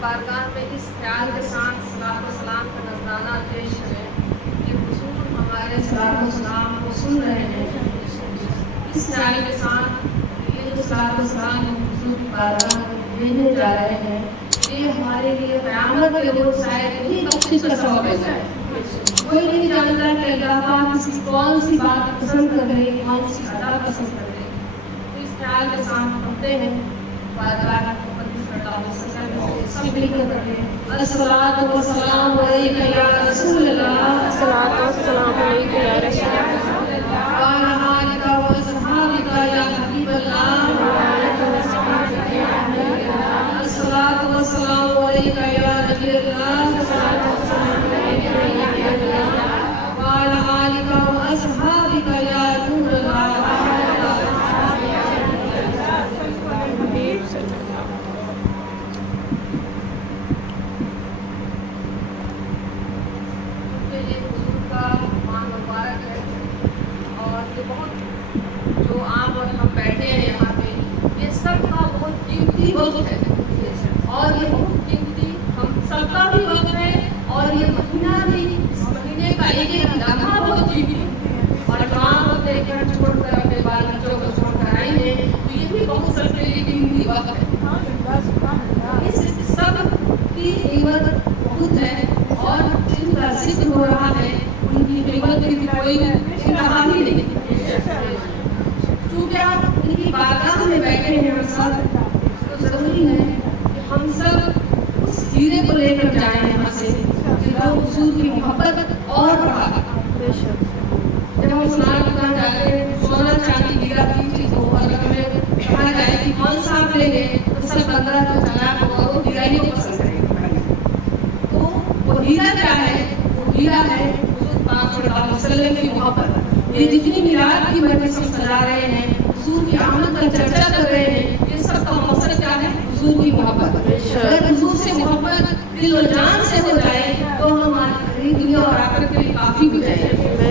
بارگاہ میں اس خیال کے ساتھ صلاۃ و سلام کا نذرانہ پیش کریں کہ حضور ہمارے صلاۃ و سلام کو سن رہے ہیں. اس خیال کے ساتھ یہ جو صلاۃ و سلام حضور کی بارگاہ میں بھیجنے جا رہے ہیں یہ ہمارے لیے قیامت کے روز شاید یہی بخشش کا سبب بن جائے. کوئی نہیں جانتا کہ اللہ پاک کسی کون سی بات پسند کر رہے ہیں, کون سی ادا پسند کر رہے ہیں. تو اس خیال کے ساتھ پڑھتے ہیں بارگاہ سب مل کر پڑھتے ہیں الصلاۃ والسلام علیک یا رسول اللہ, الصلاۃ والسلام علیک یا رسول اللہ, وعلی آلک و اصحابک یا حبیب اللہ, الصلاۃ والسلام علیک یا نبی اللہ, وعلی آلک و اصحابک یا نور اللہ. بہت جو عام اور ہم بیٹھے ہیں یہاں پہ یہ سب کا بہت قیمتی وقت ہے اور یہ بہت قیمتی ہم سب کا بھی وقت ہے اور یہ مہینہ بھی اس مہینے کا ایک ایک لمحہ بہت قیمتی ہے اور تمام وقت ایک گھر چھوڑ کر اپنے بال بچوں کو چھوڑ کر آئیں گے تو یہ بھی بہت سب کے لیے قیمتی وقت ہے. اس سب کی قیمت بہت ہے اور جن کا ذکر ہو رہا ہے ان کی قیمت کی کوئی انتہا ہی نہیں. چونکہ آپ ان کی بارگاہ میں بیٹھے ہیں ہم سب تو ضروری ہے کہ ہم سب اس ہیرے کو لے کر جائیں یہاں سے جن کو حضور کی محبت اور بڑھا. جب ہم سنار دکان جاتے ہیں سونا چاندی ہیرا کی چیز ہو اور ہمیں کہا جائے کہ کون سا آپ لیں گے تو سب 15 تو چلا ہوگا وہ ہیرا ہی کو پسند کریں گے. تو وہ ہیرا کیا ہے؟ وہ ہیرا ہے حضور پاک صلی اللہ علیہ وسلم کی محبت. یہ جتنی میلاد کی مجلس ہم سجا رہے ہیں حضور کی آمد کا چرچا کر رہے ہیں یہ سب کا مقصد کیا ہے؟ حضور کی محبت. اگر حضور سے محبت دل و جان سے ہو جائے تو ہماری دنیا اور آخرت کے لیے کافی ہو جائے.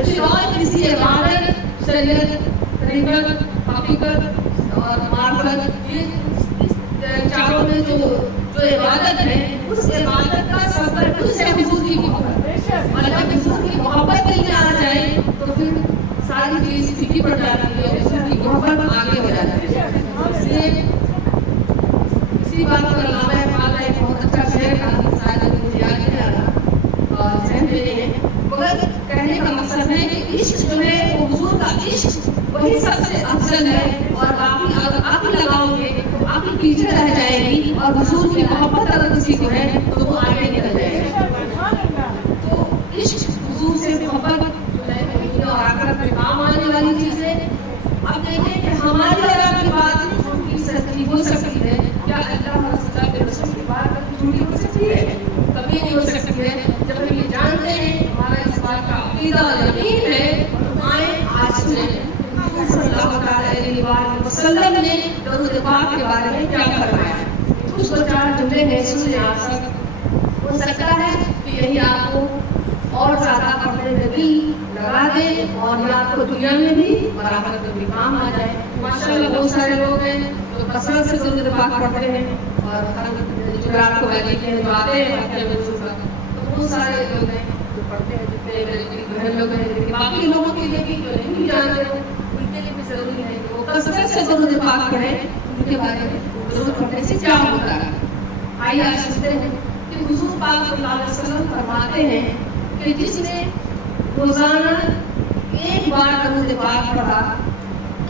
پھر اور کسی عبادت شریعت طریقت حقیقت اور معرفت یہ چاروں میں جو عبادت ہے اس عبادت کا سب پر کچھ ہے حضور کی محبت. اور جب حضور کی محبت دل میں آ جائے تو پھر ساری چیز پھیکی پڑ جاتی ہے, حضور کی محبت آگے ہو جاتی ہے. اس لیے اسی بات پر علامہ اقبال کا ایک بہت اچھا شعر تھا شاید مجھے یاد نہیں آ رہا اور ذہن میں نہیں ہے مگر کہنے کا مقصد ہے کہ عشق جو ہے وہ حضور کا عشق وہی سب سے افضل ہے اور باقی اگر آپ ہی لگاؤ گے تو آپ ہی پیچھے رہ جائے گی اور حضور کی محبت اگر کسی کو ہے تو وہ آگے نکل جائے گا. تو عشق حضور سے محبت جو ہے دنیا اور آخرت میں کام آنے والی چیز ہے. اب دیکھیں کہ ہماری اور آپ کی بات جھوٹی سچی ہو سکتی ہے, کیا اللہ اور رسول کے رسول کی بات کبھی جھوٹی ہو سکتی ہے؟ کبھی نہیں ہو سکتی ہے. جب ہم یہ جانتے ہیں ہمارا اس بات کا عقیدہ اور یقین ہے تو آئیں آج سنیں صلی اللہ علیہ وآلہ وسلم نے درود پاک کے بارے میں کیا فرمایا. کچھ دو چار جملے میں سن لیں آپ سب. ہو سکتا ہے کہ یہی آپ کو اور زیادہ پڑھنے میں بھی لگا دے اور یہ آپ کو دنیا میں بھی اور آخرت میں بھی کام آ جائے. ماشاءاللہ بہت سارے لوگ ہیں جو کثرت سے درود پاک پڑھتے ہیں اور جو آپ کو ویلی کے جو آتے ہیں ہفتے میں تو بہت سارے لوگ ہیں جو پڑھتے ہیں جتنے بہن لوگ ہیں. لیکن باقی لوگوں کے لیے بھی جو نہیں جانتے ہیں ان کے لیے بھی ضروری ہے کہ وہ کثرت سے درود پاک پڑھیں. ان کے بارے میں درود پڑھنے سے کیا ہوتا ہے آئیے آج سنتے ہیں کہ حضور پاک صلی اللہ علیہ وسلم فرماتے ہیں کہ جس نے روزانہ ایک بار درود پاک پڑھا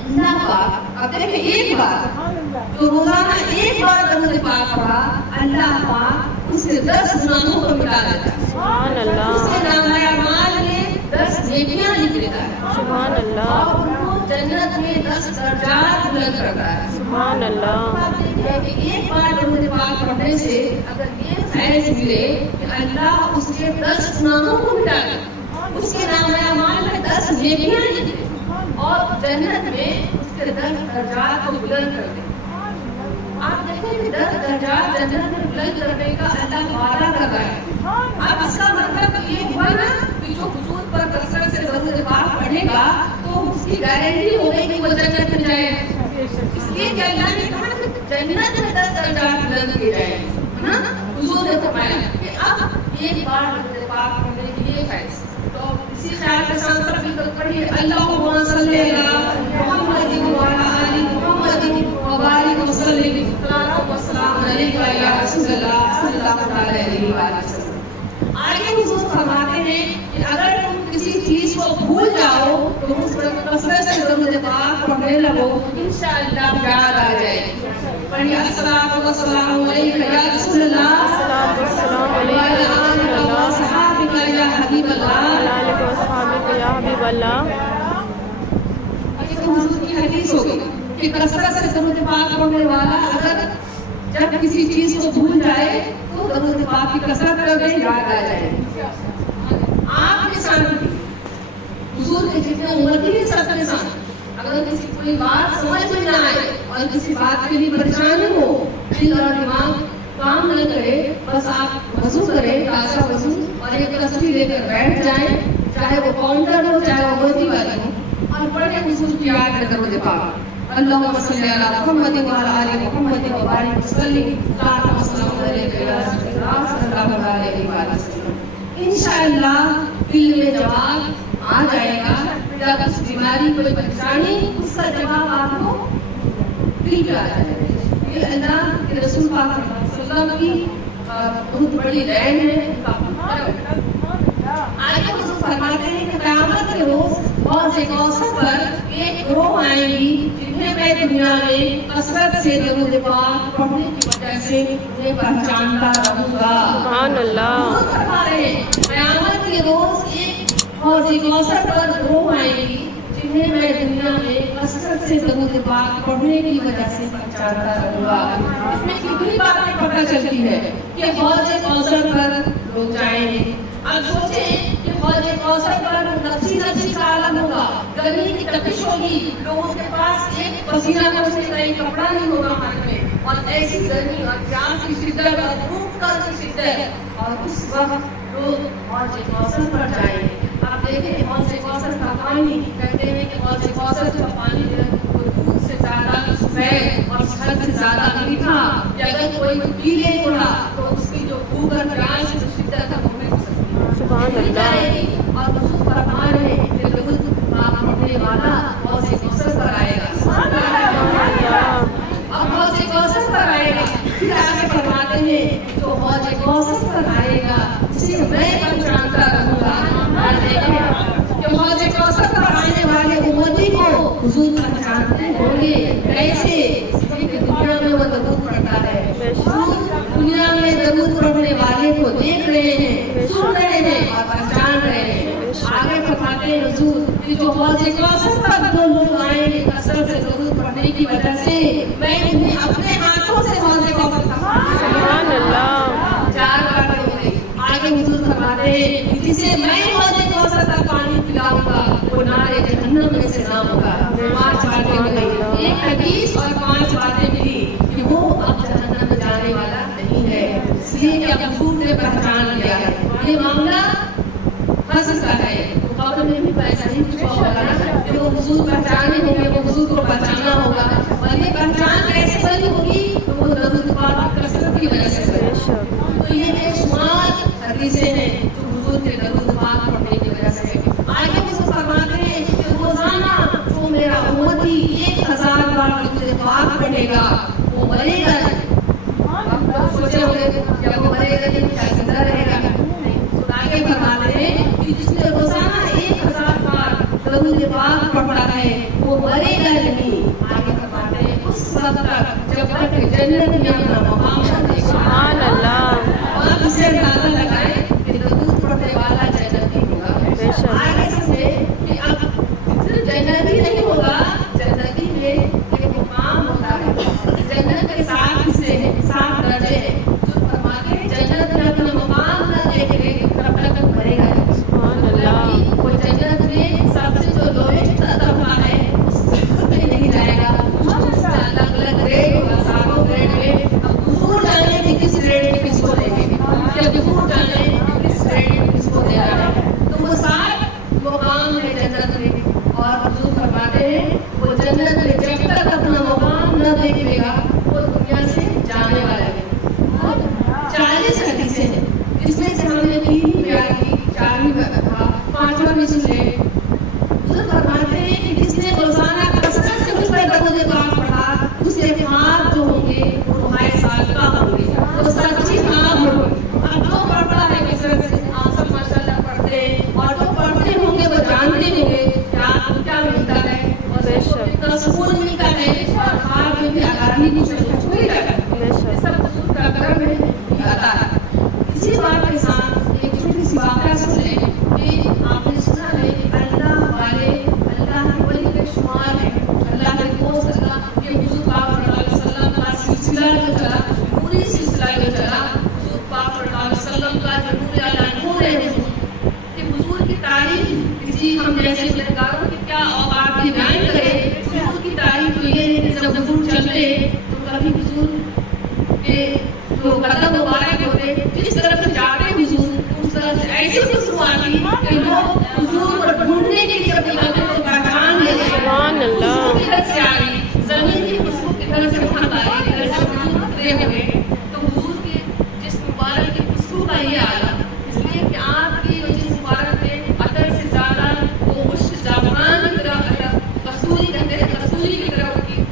اللہ پاک, اب دیکھیں ایک بار جو روزانہ ایک بار درود پاک پڑھا اللہ پاک اس کے 10 گناہوں کو مٹا دیتا ہے. سبحان اللہ. اس کے نامہ اعمال میں 10 نیکیاں لکھ دیتا ہے. سبحان اللہ. اور ان کو جنت میں 10 درجات بلند کرتا ہے. سبحان اللہ. ایک بار درود پاک پڑھنے سے اگر یہ فیض ملے کہ اللہ اس کے 10 گناہوں کو مٹا دے, اس کے نامہ اعمال میں 10 نیکیاں لکھ دے اور جنت میں اس کے 10 درجات کو بلند کر دے. آپ دیکھیں کہ 10 درجات جنت میں بلند کرنے کا اللہ وعدہ کر رہا ہے. اب اس کا مطلب یہ ہوا نا کہ جو حضور پر کثرت سے درود پاک پڑھے گا تو اس کی گارنٹی ہو گئی کہ وہ جنت میں جائے گا. اس لیے کہ اللہ نے کہا کہ جنت میں 10 درجات بلند کیے جائیں گے. है ना। हुजूर ने फरमाया कि अब एक बार दरूद पाक पढ़ने की ये फैज़, तो इसी ख्याल के साथ सब मिलकर पढ़िए अल्लाहुम्मा सल्ली अला मुहम्मद व अला आलि मुहम्मद व बारिक व सल्लिम व सलाम अलैका या रसूलल्लाह सल्लल्लाहु अलैहि वसल्लम। आगे हुजूर फरमाते हैं कि अगर तुम किसी चीज को भूल जाओ तो उस पर कसरत से दरूद पाक पढ़ने लगो, इंशाअल्लाह याद आ जाएगी। पढ़िए अस्सलातु वस्सलामु अलैका या रसूलल्लाह अस्सलातु वस्सलामु व अला आलिका व अलैका सहाबिका या हबीबल्लाह। व अस्हाबिका या हबीबल्लाह। ये तो हुजूर की हदीस होगी कि कसरत से दरूद पाक पढ़ने वाला अगर जब किसी चीज को भूल जाए तो दरूद पाक की कसरत करके याद आ जाए। आपके साथ हुजूर के जितने उम्मती हैं सबके साथ अगर किसी कोई बात समझ में ना आए और किसी बात के लिए परेशानी हो, दिल और दिमाग काम न करे, बस आप वजू करें, ताज़ा वजू, और एक तस्बीह लेकर बैठ जाएं, चाहे वो काउंटर हो चाहे वो मोती वाली हो, और पढ़े हुजूर की याद में दरूद पाक अल्लाहुम्मा सल्ली अला मुहम्मद व अला आलि मुहम्मद व बारिक व सल्लिम व सलाम अलैका या रसूलल्लाह सल्लल्लाहु अलैहि वसल्लम। इंशाअल्लाह दिल में जवाब आ जाएगा। जब उस बीमारी कोई परेशानी उसका जवाब आपको दिल पे आ जाएगा। ये अल्लाह के रसूल पाक सल्लल्लाहु अलैहि वसल्लम की बहुत बड़ी रहम है। आगे हुजूर फरमाते हैं कि क़यामत के रोज हौज़ कौसर पर एक ग्रोह आएंगी जिन्हें मैं दुनिया में कसरत से दरूद पाक पढ़ने की वजह से उन्हें पहचानता रहूंगा। सुभान अल्लाह। हुजूर फरमा रहे हैं क़यामत के रोज एक हौज़ कौसर पर ग्रोह आएंगी जिन्हें मैं दुनिया में कसरत से दरूद पाक पढ़ने की वजह से पहचानता रहूंगा। इसमें कितनी बातें पता चलती है कि हौज़ कौसर पर लोग जाएंगे। अब सोचें कि हौज़ कौसर पर नफसी का आलम होगा, गर्मी की तपिश होगी, लोगों के पास एक पसीना पोंछने का एक कपड़ा नहीं होगा हाथ में, और ऐसी गर्मी और प्यास की शिद्दत और भूख की शिद्दत, और उस वक्त लोग हौज़ कौसर पर जाएंगे। आप देखें हौज़ कौसर का पानी, कहते हैं कि हौज़ कौसर का पानी जो है वो दूध से ज्यादा सफेद और शहद से ज्यादा मीठा, या अगर कोई पी ले थोड़ा तो उसकी जो भूख और प्यास की शिद्दत है वो मिट सकती है। सुभान अल्लाह। और हुजूर फरमा रहे हैं कि दरूद पाक पढ़ने वाला हौज़ कौसर पर आएगा। सुभान अल्लाह। अब हौज़ कौसर पर आएगा, फिर आगे फरमाते हैं जो हौज़ कौसर पर आएगा उसे मैं पहचानता रहूंगा। और देखें कि हौज़ कौसर पर आने वाले उम्मती को हुजूर पहचानते होंगे कैसे, क्योंकि दुनिया में वो दरूद पढ़ता है। दुनिया में दरूद पढ़ने वाले को देख रहे हैं, सुन रहे हैं और पहचान रहे हैं। आगे फरमाते हैं हुजूर कि जो हौज़ कौसर पर जो लोग आएंगे कसरत से दरूद पढ़ने की वजह से मैं उन्हें अपने हाथों से हौज़ कौसर सुभान अल्लाह। 4 बातें हो गई। आगे हुजूर फरमाते हैं कि जिसे मैं हौज़ कौसर का पानी पिलाऊंगा वो नारे जहन्नम में से ना होगा। 5 बातें हो गई, एक हदीस और 5 बातें मिली कि वो अब जहन्नम में जाने वाला नहीं है, इसलिए कि अब हुजूर ने पहचान लिया है। ये मामला हस्र का है, तो कब्र में भी पैसा ही कुछ होगा ना, कि वो हुजूर पहचाने होंगे, वो हुजूर को पहचाना होगा। और ये पहचान कैसे बनी होगी तो वो दरूद पाक की कसरत की वजह से बनी। तो ये बेशुमार हदीसें हैं जो हुजूर के दरूद पाक पढ़ने की वजह से है। आगे हुजूर फरमाते हैं कि रोजाना जो मेरा उम्मती 1000 बार दरूद पाक पढ़ेगा वो मरेगा नहीं। आप लोग सोचे होंगे क्या वो मरेगा नहीं, क्या जिंदा रहेगा? नहीं। आगे फरमाते हैं कि जिसने रोजाना 1000 बार दरूद पाक पढ़ा है वो मरेगा नहीं। आगे फरमाते हैं उस वक्त तक जब तक जन्नत में अपना मकाम न देगा। सुभान अल्लाह। आप इससे अंदाजा लगाएं कि दरूद पढ़ने वाला जन्नती होगा। आगे समझे कि अब सिर्फ जन्नती नहीं होगा, जन्नती में एक मुकाम होता है। जन्नत के 7 हिस्से हैं, 7 दर्जे हैं। जो फरमाते हैं जन्नत में अपना मुकाम न देखे तब तक मरेगा नहीं। सुभान अल्लाह। वो जन्नत में सबसे जो लोएस्ट तबका है उसमें नहीं जाएगा। अलग अलग ग्रेड होगा, 7 ग्रेड में। अब हुजूर जाने कि किस ग्रेड में किसको देंगे, जब हुजूर जाने किस ग्रेड में किसको देना है। तो वो 7 मुकाम है जन्नत में। और हुजूर फरमाते हैं वो जन्नत में जब तक अपना मुकाम न देख लेगा वो दुनिया से जाने वाला है। بھی شریف ہوئی رہا بے شک سب حضور کا کرم ہے یہ عطا ہے. اسی بات کے ساتھ ایک چھوٹی سی واقعہ سن لیں کہ آپ نے سنا ہے کہ اللہ والے اللہ کے ولی بے شمار ہیں. اللہ کے دوست اللہ کے حضور پاک صلی اللہ علیہ وسلم کا سلسلہ جو چلا پوری سلسلہ جو چلا حضور پاک صلی اللہ علیہ وسلم کا جو نور اعلی نور ہے حضور کہ حضور کی تعریف کسی ہم جیسے گلہکاروں کی کیا اوقات کی بیان کرے. حضور کی تعریف تو یہ ہے کہ جب حضور چلتے تو کبھی حضور کے جو قدم مبارک ہوتے جس طرف سے جاتے حضور اس طرف سے ایسی خوشبو آتی کہ لوگ حضور کو ڈھونڈنے کے لیے اپنے قدموں کو پہچان لیتے. سبحان اللہ. کدھر سے آ رہی زمین کی خوشبو کدھر سے وہاں آ رہی کدھر سے حضور اترے ہوئے تو حضور کے جس مبارک کی خوشبو کا یہ عالم اس لیے کہ آپ کی جو جس مبارک میں عطر سے زیادہ وہ مشک زعفران کی طرح کستوری کہتے ہیں کستوری کی طرح ان کی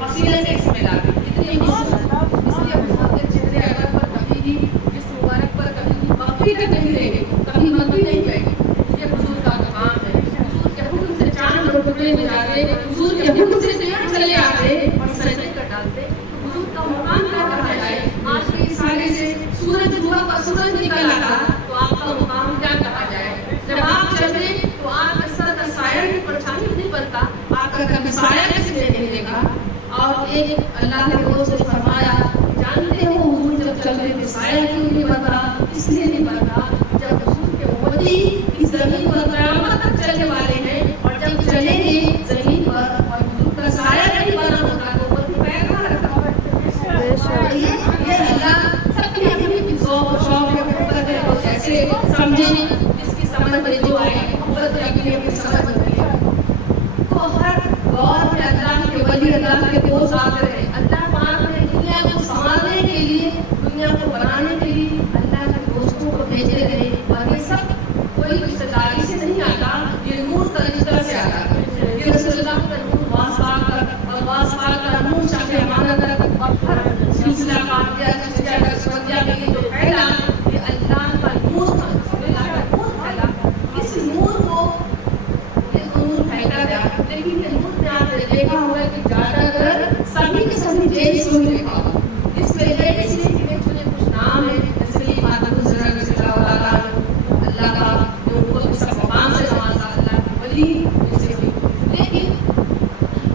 پسینے سے اسمیل آتی اتنی خوشبو. اس لیے حضور کے چہرے اگر پر کبھی بھی جس مبارک پر کبھی بھی مکھی تک نہیں رہے گی کبھی مکھی نہیں رہے گی. یہ حضور کا کام ہے. حضور کے حکم سے چاند اور ٹکڑے میں جاتے حضور کے حکم سے پیڑ چلے آتے اور سجدے کر ڈالتے. حضور کا مقام کیا کہا جائے. آج کے اشارے سے سورج ہوا کا سورج نکل آتا تو آپ کا مقام کیا کہا جائے. جب آپ چلتے تو آپ کے سر کا سایہ کی پرچھانی نہیں بنتا آپ کا کبھی سایہ کسی نے نہیں دیکھا. اور ایک اللہ کے دوست نے فرمایا جانتے ہو حضور جب چلتے تھے سایہ کیوں نہیں بنتا اس لیے نہیں بنتا جب حضور کے امتی اس زمین پر قیامت تک چلنے والے ہیں اور جب چلیں گے زمین پر اور حضور کا سایہ نہیں بنا ہوتا تو امتی پیر کہاں رکھا ہوگا. بے شک یہ اللہ سب کی اپنی ذوق و شوق ہے محبت ہے وہ جیسے سمجھیں جس کی سمجھ میں جو آئے محبت کی اپنی سمجھ ہوتی ہے. تو ہر دور میں اللہ کے ولی اللہ کے دوست آتے رہے. اللہ پاک نے دنیا کو سنبھالنے کے لیے دنیا کو بنانے کے لیے اللہ کے دوستوں کو بھیجے رہے. اور یہ سب کوئی رشتہ داری سے نہیں آتا یہ نور کا رشتہ سے آتا ہے. یہ رسول اللہ کا نور واس پاک کا اور واس پاک کا نور شاہ امانت تک اور ہر سلسلہ قادریہ سلسلہ نقشبندیہ کے لیے جو پھیلا یہ اللہ کا نور تھا. اللہ کا نور پھیلا. اس نور کو یہ نور پھیلا گیا لیکن یہ نور میں آپ نے دیکھا ہوگا کہ زیادہ تر سبھی کے سبھی جیس کو ہی دیکھا ہوگا. اس پہ یہ اس لیے کہ چنے کچھ نام ہے جیسے کہ ماتا گزرا رضی اللہ تعالیٰ اللہ کا جو ان کو سب مقام سے نوازا اللہ کی ولی جیسے بھی. لیکن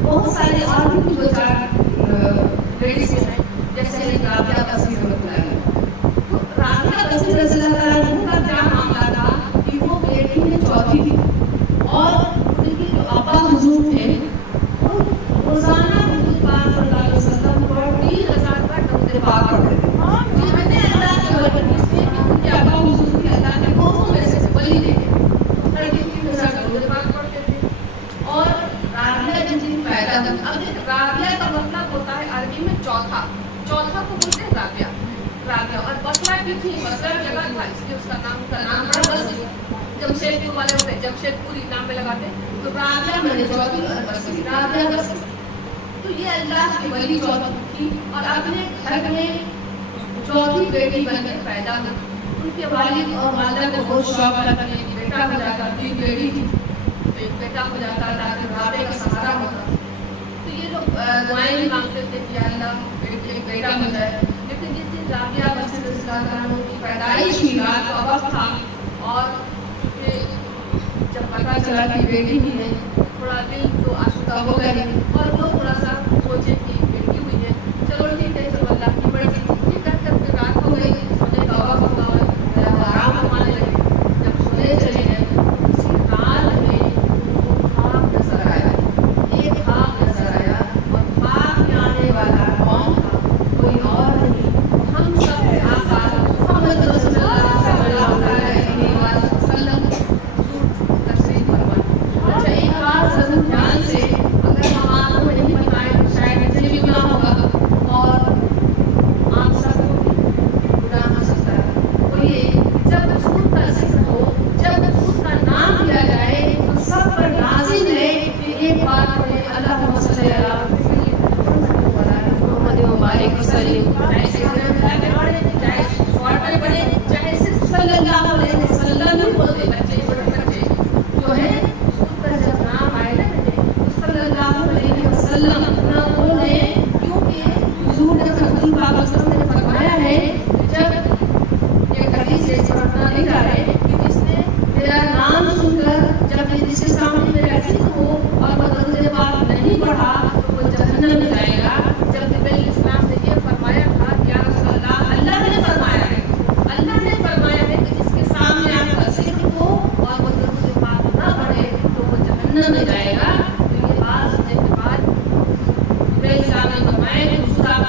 بہت سارے اور بھی دو چار لیڈیز ہیں جیسے رابعہ بصری رحمۃ اللہ علیہ. تو رابعہ بصری رضی اللہ تعالیٰ کا کیا معاملہ تھا کہ وہ بیٹی میں چوتھی تھی اور ان کے جو ابا حضور تھے وہ روزانہ حضور پاک صلی اللہ علیہ وسلم کو 3000 کا ڈھونڈے پاک کرتے تھے. یہ ہے اللہ کے ولی اس لیے کہ ان کے ابا حضور بھی اللہ کے دوستوں میں سے ولی تھے. ہر دن 3000 کا ڈھونڈے پاک کرتے تھے. اور رابعہ جن دن پیدا ہوئی اب دیکھ رابعہ کا مطلب ہوتا ہے عربی میں چوتھا. چوتھا کو بولتے ہیں رابعہ. رابعہ اور بصرہ کی تھی بصرہ جگہ تھا اس لیے اس کا نام پڑا بصری. جمشید پور والے ہوتے ہیں جمشید پوری نام پہ لگاتے تو رابعہ میں نے چوتھی اور بصری رابعہ بصری. تو یہ اللہ کی ولی چوتھی تھی اور اپنے گھر میں چوتھی بیٹی بن کر پیدا ہوئی. ان کے والد اور والدہ کو بہت شوق تھا کہ ایک بیٹا ہو جاتا. تین بیٹی تھی تو ایک بیٹا ہو جاتا تاکہ رابعہ کا سہارا ہوتا. تو یہ لوگ دعائیں بھی مانگتے تھے کہ اللہ ایک بیٹا ہو جائے. لیکن جس دن رابعہ بصری رضی اللہ تعالیٰ کی پیدائش کی رات کا وقت تھا اور جب پتا چلا کہ بیٹی بھی ہے تھوڑا دل تو آشفتہ ہو گئے اور وہ تھوڑا سا سوچے کہ بیٹی ہوئی ہے چلو ٹھیک ہے چلو اللہ کی مرضی. یہ کر کر کے رات ہو گئی سونے کا وقت ہوا اور آرام فرمانے لگے. جب سونے چلے گئے اسی رات میں وہ خواب نظر آیا. ایک خواب نظر آیا اور خواب میں آنے والا کون تھا کوئی اور نہیں ہم سب کے آقا محمد رسول اللہ صلی اللہ علیہ وسلم تشریف فرما. اچھا ایک بات ضرور دھیان سے اگر ہم آپ کو نہیں بتائیں تو شاید مجھے بھی گناہ ہوگا اور آپ سب کو بھی گناہ ہو سکتا ہے. وہ یہ جب حضور کا ذکر ہو جب حضور کا نام لیا جائے تو سب پر لازم ہے کہ ایک بات ہے اللہم صلی اللہ محمد مبارک وسلم. چاہے شارٹ میں پڑھے چاہے صرف صلی اللہ علیہ وسلم ہی بولتے بچے چھوٹے بچے جو ہے حضور کا جب نام آئے نا تو صلی اللہ علیہ وسلم نہ بولیں کیونکہ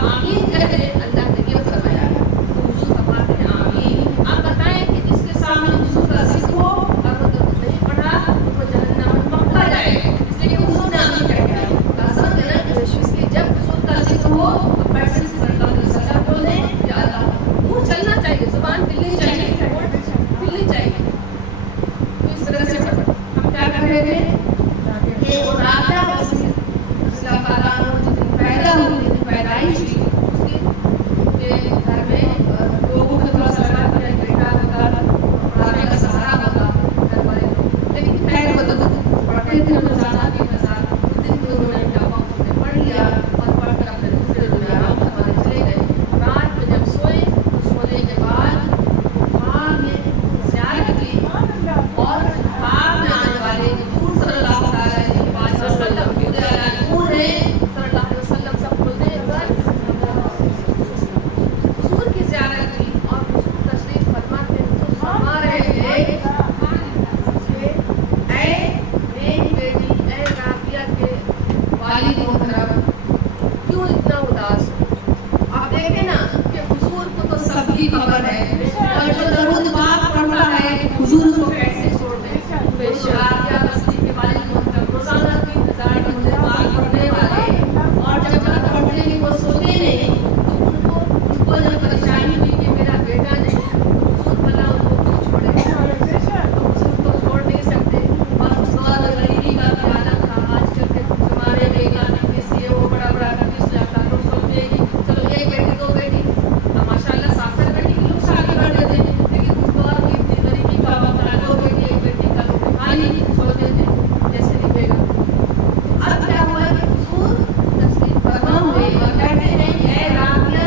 आमीन कहते अल्लाह ने ये फरमाया। तो हुजूर फरमाते हैं आमीन। आप बताएं कि जिसके सामने हुजूर का जिक्र हो और वो तो नहीं पढ़ा तो वो जहन्नम में पक्का जाएगा। इसलिए कि हुजूर ने आमीन कह दिया। कसम है ना, इसलिए जब हुजूर का जिक्र हो तो पैसे सल्लल्लाहु अलैहि वसल्लम बोले या अल्लाह, मुंह चलना चाहिए, जुबान हिलनी चाहिए, हिलनी चाहिए। तो इस तरह से हम क्या कर रहे थे कि वो राबिया बस्ती उसका पाला पैदा हुई, पैदाइश हुई, उसके घर में लोगों को थोड़ा सा लगा कि बेटा होगा, राबिया का सहारा होगा घर वाले लोग, लेकिन खैर पढ़ते थे रोजाना 3,000 उस दिन तो उन्होंने डाबा उसने पढ़ लिया और पढ़कर अपने दूसरे दुनिया हमारे चले गए। रात में जब सोए तो सोने के बाद ख्वाब में ज़ियारत की और ख्वाब में आने वाले हुजूर सल्लल्लाहु अलैहि वसल्लम नूर है सल्लल्लाहु अलैहि वसल्लम सब बोलते हैं हुजूर की ज़ियारत की और हुजूर तशरीफ फरमाते तो फरमा रहे थे, ऐ मेरी बेटी, ऐ राबिया के वालिद मोहतरम, क्यों इतना उदास हो? आप देखें ना कि हुजूर को तो सबकी खबर है और जो दरूद पाक पढ़ता है हुजूर को कैसे छोड़ दे। राबिया बस्ती के वालिद मोहतरम रोजाना 3,000 दरूद पाक पढ़ने वाले, और जब तक पढ़ते नहीं वो सोते नहीं, तो उनको जब परेशानी हुई कि मेरा बेटा नहीं, हुजूर भला उनको क्यों छोड़े? तो हुजूर को छोड़ नहीं सकते। और उस दौर में गरीबी का भी आलम था। आजकल के जमाने में एक आदमी किसी ये वो बड़ा बड़ा 20 लाख का लोग सोचते हैं कि चलो एक बेटी दो बेटी, माशाल्लाह 7 बेटी की लोग शादी कर देते हैं, लेकिन उस दौर में इतनी गरीबी का वक्त था, 2 बेटी 1 बेटी का लोग खाली सोचते थे जैसे निकलेगा। अब क्या हुआ कि हुजूर तशरीफ फरमा हुए और कहते हैं ऐ राबिया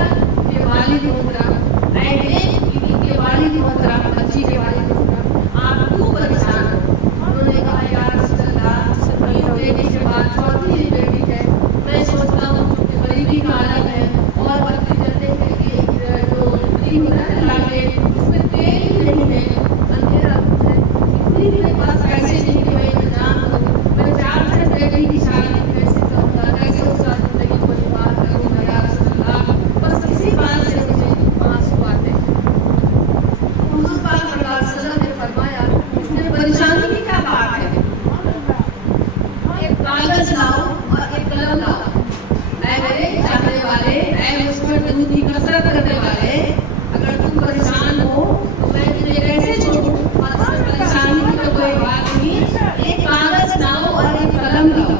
के वालिद मोहतरम, ऐ बीवी के वालिद मोहतरम, बच्ची के वालिद मोहतरम, आप क्यों परेशान हो? उन्होंने कहा या रसूल अल्लाह, 3 बेटी के बाद चौथी बेटी है, मैं सोचता हूँ कि गरीबी का आलम है और बत्ती जलने के लिए जो गरीब होता है लाके उसमें तेल ही नहीं है, अंधेरा है, इतनी मेरे पास पैसे नहीं कि मैं इंतजाम करूँ, मैं 4 बेटी की शादी कैसे करूँगा, कैसे उसका जिंदगी को निभार करूँगा या रसूल अल्लाह, बस इसी बात से मुझे आंसू आते हैं। हुजूर पाक सल्लल्लाहु अलैहि वसल्लम ने फरमाया, इसमें परेशानी की क्या बात है? एक कागज लाओ और एक कलम लाओ, ऐ मेरे चाहने वाले, ऐ मुझ पर दरूद की कसरत करने वाले, अगर तुम परेशान हो तो मैं तुझे कैसे छोड़ूं? और इसमें परेशानी की तो कोई बात नहीं, एक कागज लाओ और एक कलम लाओ,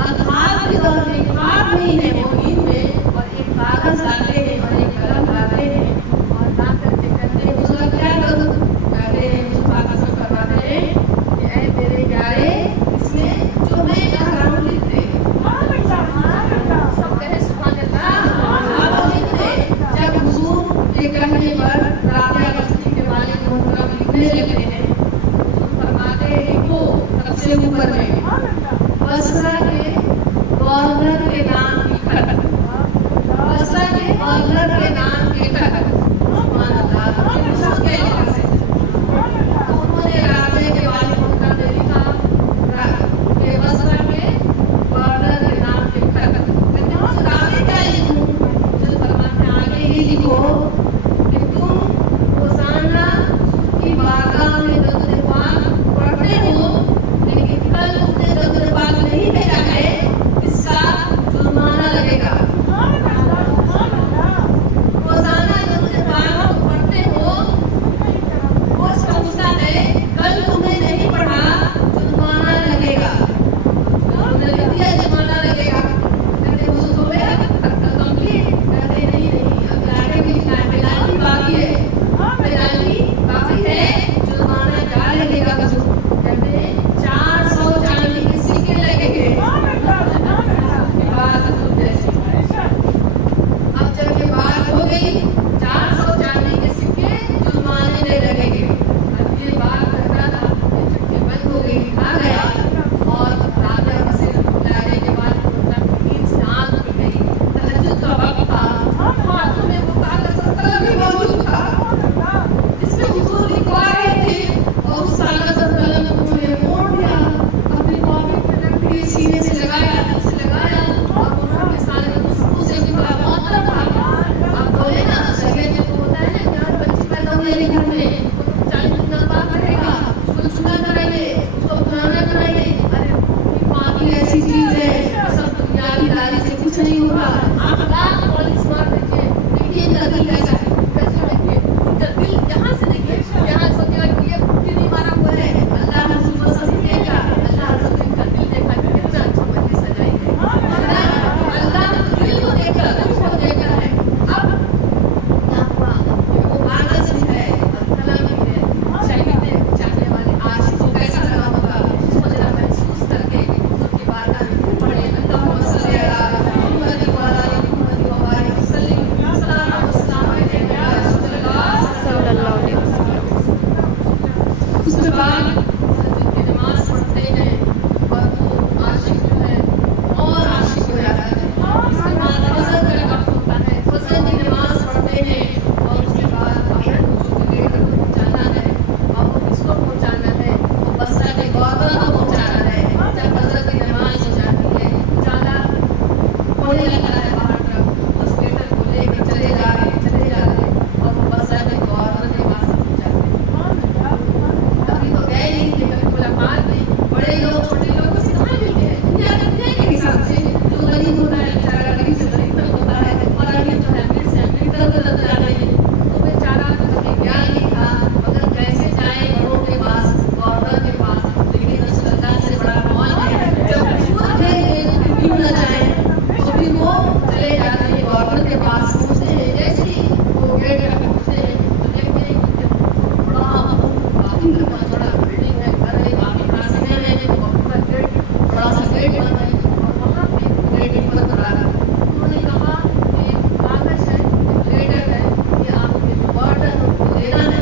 और ख्वाब के दौर में ख्वाब नहीं है वो नींद में, और एक कागज लाते हैं और एक कलम लाते हैं और ला करके कहते हैं मुझे क्या करूं? कहते हैं मुझे पाक करवाते हैं कि ऐ मेरे प्यारे, इसमें जो मैं कह रहा हूँ लिख दे। सब कहे सुभान अल्लाह, आप लिख दे। जब हुजूर के कहने पर राबिया बस्ती के वालिद मोहतरम लिखने लगे हैं, हुजूर फरमाते हैं लिखो सबसे ऊपर में बसरा के गवर्नर के नाम की खत, बसरा के के पास पहुंचते हैं, जैसे ही वो गेट तक पहुंचते हैं तो देखते हैं कि बड़ा काफी लंबा चौड़ा बिल्डिंग है, घर है, काफी बड़ा समय है और पूरा गेट बड़ा सा गेट बंद है और वहाँ पे गेट बंद रहा है। उन्होंने कहा कि कागज है, लेटर है, ये आपके जो ऑर्डर है उनको देना है।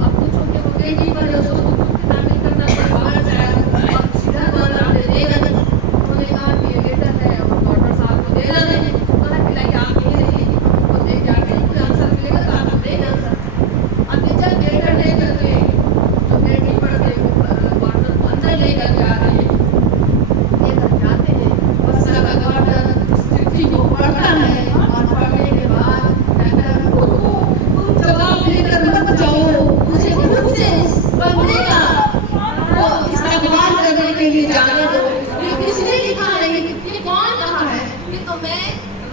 अब पूछो कि वो गेट ही पर है, उसको तो कुछ कितना नहीं करना है, बाहर से आया और सीधा बंद आपने देगा नहीं। उन्होंने कहा कि ये लेटर है और ऑर्डर साहब को देना है। उन्होंने कहा कि आप यहीं रहिए, वो देख जाके कोई आंसर मिलेगा तो आपको देंगे आंसर। अब ये जब लेटर लेकर के जो गेट कीपर थे ऑर्डर को अंदर लेकर के आ रहे हैं, लेकर जाते हैं, बस का ऑर्डर चिट्ठी को पढ़ता है और पढ़ने के बाद कहता है तुम जवाब देकर मत जाओ, मुझे खुद से पढ़ने का वो इस्तेमाल करने के लिए जाने दो। ये किसने लिखा है, ये कौन कहा है? ये तो मैं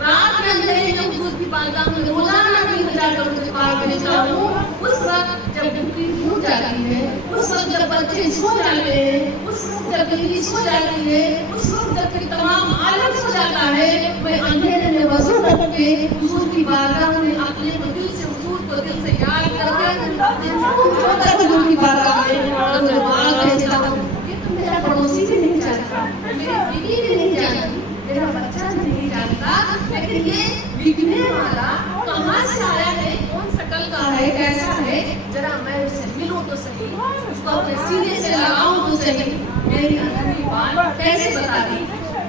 रात के अंधेरे में हुजूर की बारगाह में रोजाना 3000 लोगों के पास भेजता हूँ। उस वक्त जब ड्यूटी छूट जाती है, उस वक्त जब बच्चे सो जाते हैं, उस वक्त जब बीवी सो जाती है, उस वक्त जब कि तमाम आलम सो जाता है, मैं अंधेरे में वजू करके हुजूर की बारगाह में अपने दिल से हुजूर को दिल से याद करके हुजूर की बारगाह में दुआ भेजता हूँ। ये तो मेरा पड़ोसी भी नहीं जानता, मेरी बीवी भी नहीं जानती, मेरा बच्चा भी नहीं जानता, लेकिन ये लिखने वाला कहाँ से आया है, कौन शक्ल का है, कैसा है, जरा मैं उससे मिलूं तो सही, उसको अपने सीने से लगाऊं तो सही, मेरी अंदर की बात कैसे बता दी।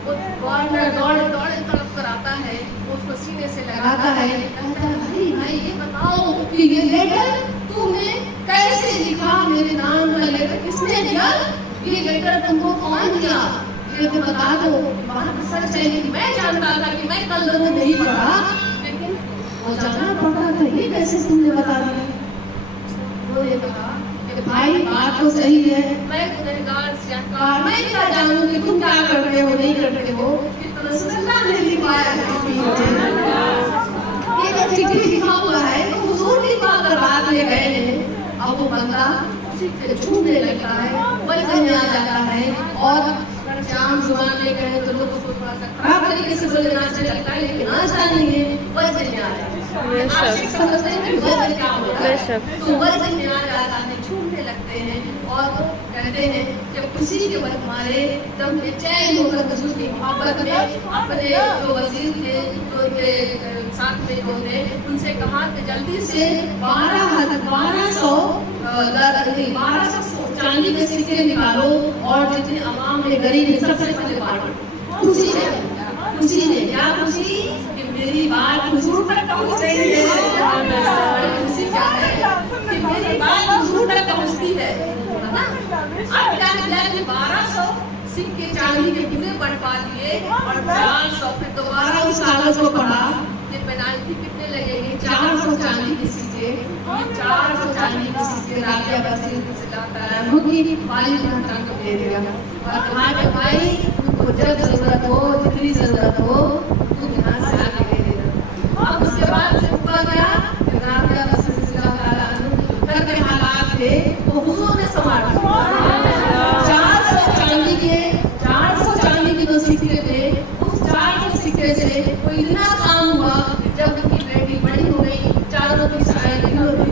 वो दौड़े दौड़े तड़प कर आता है, उसको सीने से लगाता है, कहता है भाई भाई ये बताओ कि ये लेटर तूने कैसे लिखा, मेरे नाम का लेटर किसने दिया, ये लेटर तुमको कौन दिया, ये तो बता दो। बात सच है कि मैं जानता था कि मैं कल दोनों नहीं पढ़ा, लेकिन वो जानना पड़ता था, ये कैसे तुमने बता दिया। वो ये कहा कि भाई बात तो सही है, मैं गुनहगार सियाहकार, मैं क्या जानूं कि तुम क्या करते हो नहीं करते हो, ये तो रसूलुल्लाह ने लिखवाया है। ये तो चिट्ठी लिखा हुआ है, तो हुजूर की बात रात ले गए हैं। अब वो बंदा उसी पे छूने लगता है, वजन आ जाता है और शाम जुबान ले गए तो लोग उसको थोड़ा सा खराब तरीके से बोले नाचने लगता है, लेकिन नाचता नहीं है, वजन आ रहा है। आशिक समझते हैं कि वजन क्या होता है, तो वजन आ जाता है, छूटने लगते हैं और वो कहते हैं कि खुशी के मारे जब बेचैन होकर हुजूर की मोहब्बत में अपने जो वजीर थे, जो उनके साथ में जो थे, उनसे कहा कि जल्दी से 1200 चांदी के सिक्के निकालो और जितने अवाम में गरीब है सबसे पहले बांटो। खुशी ने क्या खुशी कि मेरी बात हुजूर तक पहुंच रही है। खुशी क्या है कि मेरी बात हुजूर तक पहुंचती है ना। अब क्या किया कि 1200 सिक्के चांदी के पूरे बंटवा दिए और 400 फिर दोबारा उस कागज को पढ़ा कि पेनाल्टी कितने लगेंगे, 400 चांदी के सिक्के, 400 चांदी के सिक्के राबिया बसीर से लाता है मुझे वालिद रहमान को दे दिया और कहा कि भाई तुमको जब जरूरत हो, जितनी जरूरत हो, तुम यहाँ से आके दे देना। अब उसके बाद से हुआ क्या कि राबिया बसीर से घर के हालात थे वो हुजूर ने संभाला। 400 चांदी के जो सिक्के थे, उस 400 सिक्के से कोई इतना काम हुआ जब उनकी बेटी बड़ी हो गई, चारों की शादी उन्होंने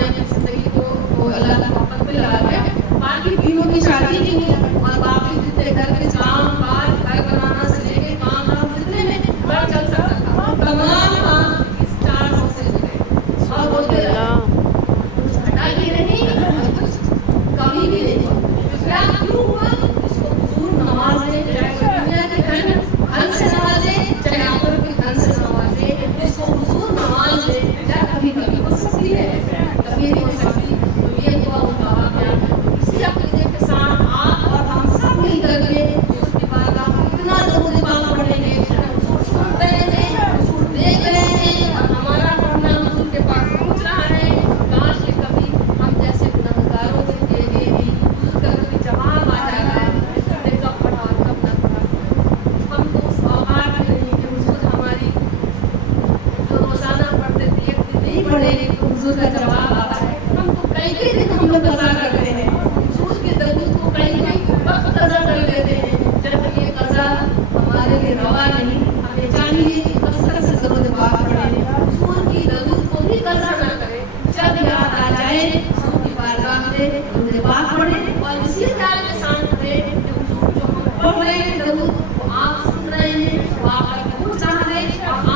अपनी जिंदगी को अल्लाह की मोहब्बत पे लगा दिया, बाकी तीनों की शादी नहीं हुई और बाकी जितने घर के काम काज, घर बनाना से लेके काम जितने में घर चल सकता था, तमाम काम इस 400 से जुड़े और बोलते कुछ घटा ही नहीं, कुछ कमी भी नहीं हुआ। क्या क्यों हुआ? इसको हुजूर नमाज दे, चाहे दुनिया के धन से नवाजे, चाहे आखिरत के धन से नवाजे, इसको हुजूर नमाज दे, क्या कभी कभी हो सकती है, कभी नहीं हो सकती। तो ये हुआ उनका वाक़या। इसी अक़ीदे के साथ आप और हम सब मिल करके हुजूर की बारगाह में इतना ज़रूर इबादत पढ़ेंगे, हुजूर सुन रहे हैं, हुजूर देख रहे हैं, سے درود پاک پڑھیں اور اسی خیال کے ساتھ پڑھیں کہ حضور جو ہم پڑھ رہے ہیں درود وہ آپ سن رہے ہیں، وہ آپ تک پہنچ رہا ہے اور